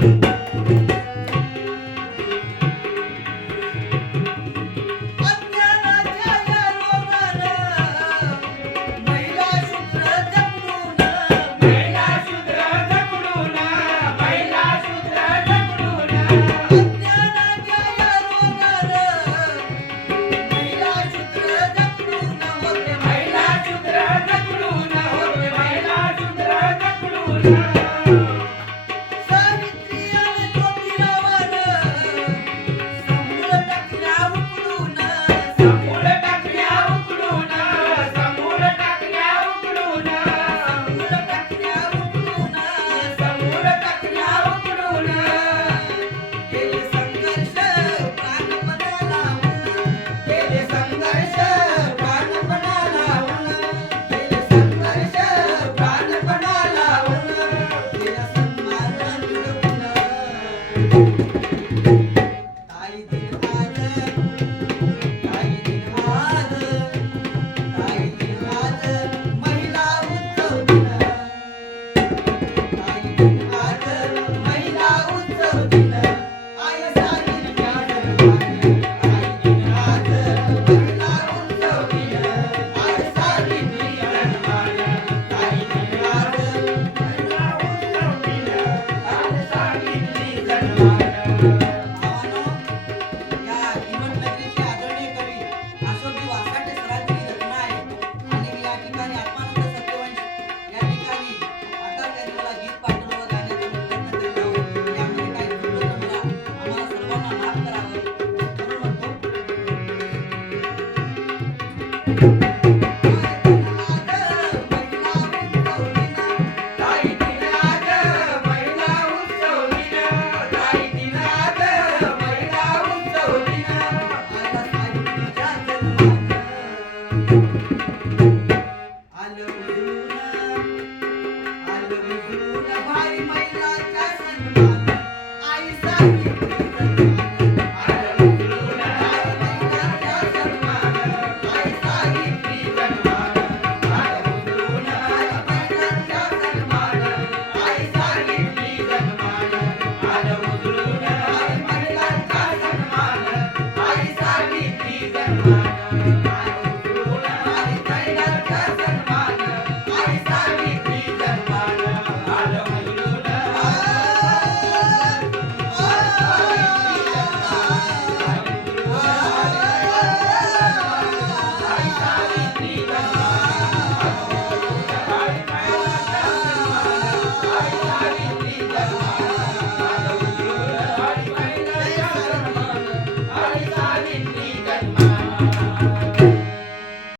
Thank